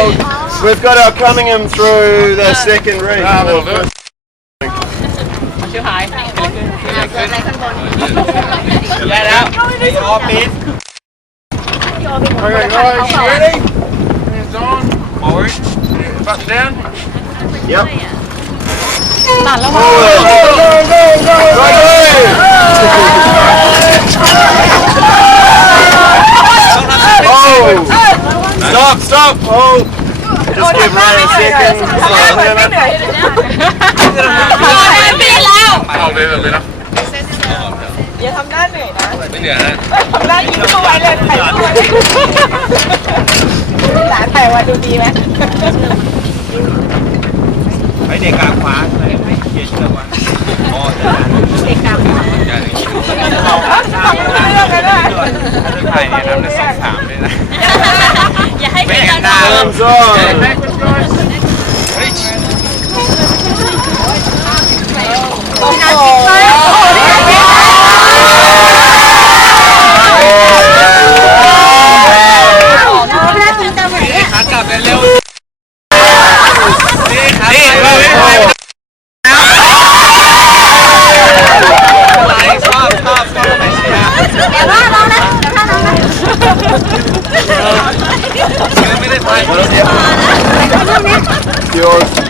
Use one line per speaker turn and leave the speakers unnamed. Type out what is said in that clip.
We've got our Cunningham through the second ring. Too high.
Let out. Hey, in. Okay, you ready? Hands on. Forward. Butt down.
Yep.
Oh, oh,
ับโอ้
โอ้ยมาไม่เหนื่อยเล
ยไม่เหนื่อยเลยน
ะไปแล้วไปเอาไปแบบเลยนะ
อย่าทำหน้าเหนื่อยนะไม่เหนื่อยฮะทำหน้ายิ้มเข้าไว้เลยถ่ายรูปหลานถ่ายวันดูดีไหม
ไปเด็กกลางขวาเลยไม่เขียนเลยวะ
เด็กกลางขวาเขา
เลือกกันด้วยถ่ายในน้ำเลย
zvao
第二。